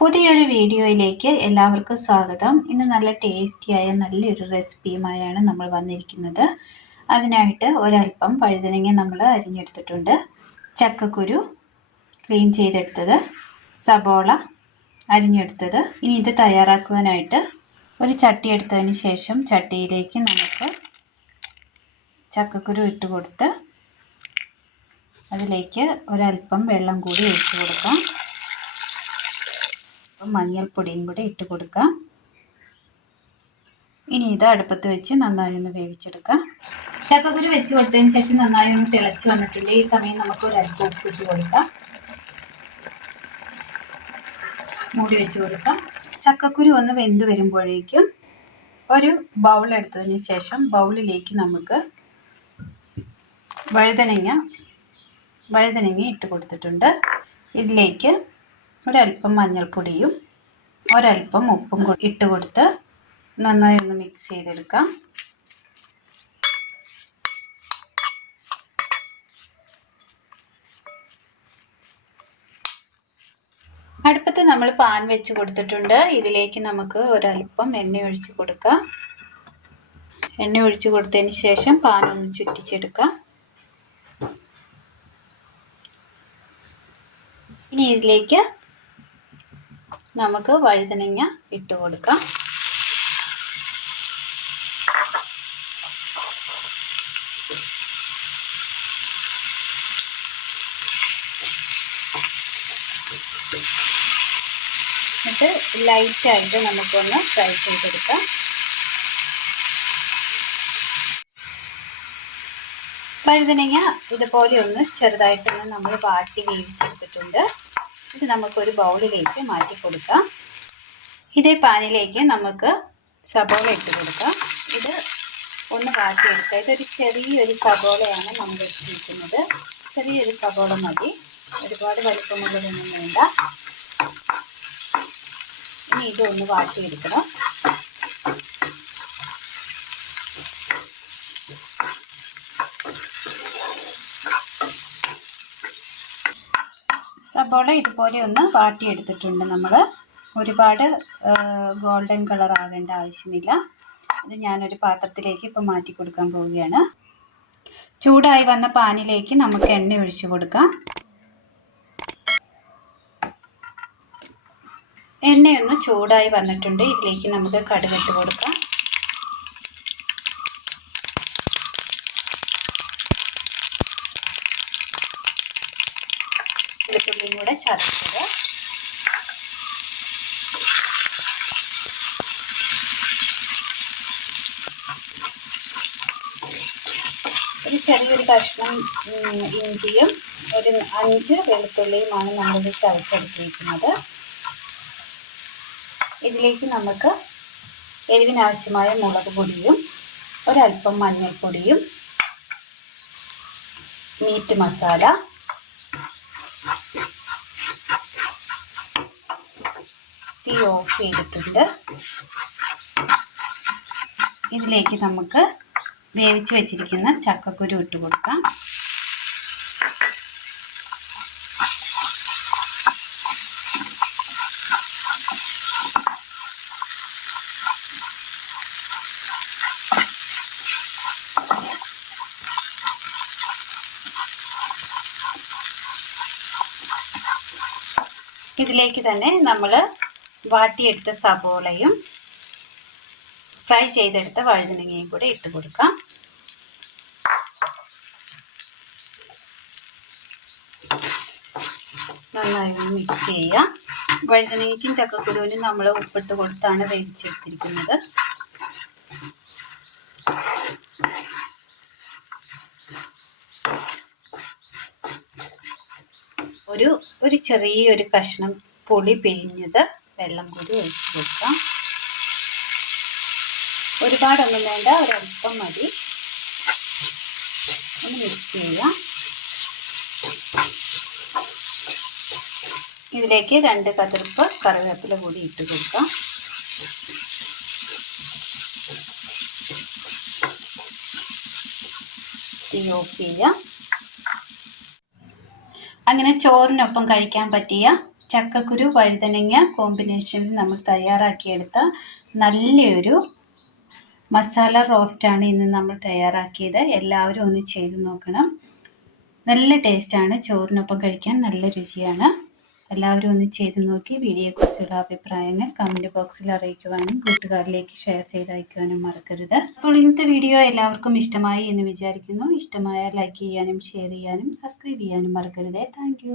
പുതിയൊരു വീഡിയോയിലേക്ക് എല്ലാവർക്കും സ്വാഗതം. ഇന്ന് നല്ല ടേസ്റ്റിയായ നല്ലൊരു റെസിപ്പിയുമായാണ് നമ്മൾ വന്നിരിക്കുന്നത്. അതിനായിട്ട് ഒരല്പം വഴുതനങ്ങ നമ്മൾ അരിഞ്ഞെടുത്തിട്ടുണ്ട്, ചക്കക്കുരു ക്ലീൻ ചെയ്തെടുത്തത്, സബോള അരിഞ്ഞെടുത്തത്. ഇനി ഇത് തയ്യാറാക്കുവാനായിട്ട് ഒരു ചട്ടി എടുത്തതിന് ശേഷം ചട്ടിയിലേക്ക് നമുക്ക് ചക്കക്കുരു ഇട്ട് കൊടുത്ത് അതിലേക്ക് ഒരല്പം വെള്ളം കൂടി ഒഴിച്ചു കൊടുക്കാം. മഞ്ഞൾപ്പൊടിയും കൂടി ഇട്ട് കൊടുക്കാം. ഇനി ഇത് അടുപ്പത്ത് വെച്ച് നന്നായി ഒന്ന് വേവിച്ചെടുക്കാം. ചക്കക്കുരു വെച്ച് കൊടുത്തതിന് ശേഷം നന്നായി ഒന്ന് തിളച്ച് വന്നിട്ടുണ്ട്. ഈ സമയം നമുക്ക് ഒരല്പം ഉപ്പ് ഇട്ട് കൊടുക്കാം, മൂടി വെച്ച് കൊടുക്കാം. ചക്കക്കുരു ഒന്ന് വെന്ത് വരുമ്പോഴേക്കും ഒരു ബൗൾ എടുത്തതിന് ശേഷം ബൗളിലേക്ക് നമുക്ക് വഴുതനങ്ങ ഇട്ട് കൊടുത്തിട്ടുണ്ട്. ഇതിലേക്ക് ഒരല്പം മഞ്ഞൾപ്പൊടിയും ഒരല്പം ഉപ്പും ഇട്ട് കൊടുത്ത് നന്നായി ഒന്ന് മിക്സ് ചെയ്തെടുക്കാം. അടുപ്പത്ത് നമ്മൾ പാൻ വെച്ച് കൊടുത്തിട്ടുണ്ട്. ഇതിലേക്ക് നമുക്ക് ഒരല്പം എണ്ണ ഒഴിച്ച് കൊടുക്കാം. എണ്ണ ഒഴിച്ച് കൊടുത്തതിന് ശേഷം പാൻ ഒന്ന് ചുറ്റിച്ചെടുക്കാം. ഇനി ഇതിലേക്ക് നമുക്ക് വഴുതനങ്ങ ഇട്ട് കൊടുക്കാം. എന്നിട്ട് ലൈറ്റായിട്ട് നമുക്കൊന്ന് ഫ്രൈ ചെയ്തെടുക്കാം. വഴുതനങ്ങ ഇതുപോലെ ഒന്ന് ചെറുതായിട്ടൊന്ന് നമ്മൾ വാട്ടി വേവിച്ചെടുത്തിട്ടുണ്ട്. ഇത് നമുക്കൊരു ബൗളിലേക്ക് മാറ്റി കൊടുക്കാം. ഇതേ പാനിലേക്ക് നമുക്ക് സബോള ഇട്ട് കൊടുക്കാം. ഇത് ഒന്ന് വാട്ടിയെടുക്കുക. ഇതൊരു ചെറിയൊരു സബോളയാണ് നമ്മൾ വെച്ചിരിക്കുന്നത്. ചെറിയൊരു സബോള മതി, ഒരുപാട് വലിപ്പമുള്ളതൊന്നും വേണ്ട. ഇനി ഇതൊന്ന് വാട്ടിയെടുക്കണം. സബോള ഇതുപോലെ ഒന്ന് വാട്ടിയെടുത്തിട്ടുണ്ട്. നമ്മൾ ഒരുപാട് ഗോൾഡൻ കളർ ആവേണ്ട ആവശ്യമില്ല. ഇത് ഞാനൊരു പാത്രത്തിലേക്ക് ഇപ്പോൾ മാറ്റി കൊടുക്കാൻ പോവുകയാണ്. ചൂടായി വന്ന പാനിലേക്ക് നമുക്ക് എണ്ണ ഒഴിച്ചു കൊടുക്കാം. എണ്ണയൊന്ന് ചൂടായി വന്നിട്ടുണ്ട്. ഇതിലേക്ക് നമുക്ക് കടുകിട്ട് കൊടുക്കാം. വെളുത്തുള്ളിയും കൂടെ ചതച്ചത്, ഒരു ചെറിയൊരു കഷ്ണം ഇഞ്ചിയും ഒരു 5 വെളുത്തുള്ളിയുമാണ് നമ്മളിത് ചതച്ചെടുത്തിരിക്കുന്നത്. ഇതിലേക്ക് നമുക്ക് എരിവിനാവശ്യമായ മുളക് പൊടിയും ഒരല്പം മഞ്ഞൾപ്പൊടിയും മീറ്റ് മസാല, തീ ഓഫ് ചെയ്തിട്ടുണ്ട്. ഇതിലേക്ക് നമുക്ക് വേവിച്ച് വെച്ചിരിക്കുന്ന ചക്കക്കുരു ഇട്ട് കൊടുക്കാം. ഇതിലേക്ക് തന്നെ നമ്മൾ വാട്ടിയെടുത്ത സബോളയും ഫ്രൈ ചെയ്തെടുത്ത വഴുതനങ്ങയും കൂടെ ഇട്ട് കൊടുക്കാം. നന്നായി മിക്സ് ചെയ്യാം. വഴുതനങ്ങയ്ക്കും ചക്കക്കുരുവിനും നമ്മൾ ഉപ്പിട്ട് കൊടുത്താണ് വേവിച്ചെടുത്തിരിക്കുന്നത്. ഒരു ചെറിയൊരു കഷ്ണം പുളി പിഴിഞ്ഞത് വെള്ളം കൂടി ഒഴിച്ച് കൊടുക്കാം. ഒരുപാടൊന്നും വേണ്ട, ഒരല്പം മതി. ഒന്ന് മിക്സ് ചെയ്യാം. ഇതിലേക്ക് 2 കതിർപ്പ് കറിവേപ്പില കൂടി ഇട്ട് കൊടുക്കാം. തീ ഓഫ് ചെയ്യാം. അങ്ങനെ ചോറിനൊപ്പം കഴിക്കാൻ പറ്റിയ ചക്കക്കുരു വഴുതനങ്ങ കോമ്പിനേഷനിൽ നമ്മൾ തയ്യാറാക്കിയെടുത്ത നല്ലൊരു മസാല റോസ്റ്റാണ് ഇന്ന് നമ്മൾ തയ്യാറാക്കിയത്. എല്ലാവരും ഒന്ന് ചെയ്ത് നോക്കണം. നല്ല ടേസ്റ്റാണ്, ചോറിനൊപ്പം കഴിക്കാൻ നല്ല രുചിയാണ്. എല്ലാവരും ഒന്ന് ചെയ്ത് നോക്കി വീഡിയോയെക്കുറിച്ചുള്ള അഭിപ്രായങ്ങൾ കമൻറ്റ് ബോക്സിൽ അറിയിക്കുവാനും കൂട്ടുകാരിലേക്ക് ഷെയർ ചെയ്ത് അയക്കുവാനും മറക്കരുത്. അപ്പോൾ ഇന്നത്തെ വീഡിയോ എല്ലാവർക്കും ഇഷ്ടമായി എന്ന് വിചാരിക്കുന്നു. ഇഷ്ടമായാൽ ലൈക്ക് ചെയ്യാനും ഷെയർ ചെയ്യാനും സബ്സ്ക്രൈബ് ചെയ്യാനും മറക്കരുത്. താങ്ക്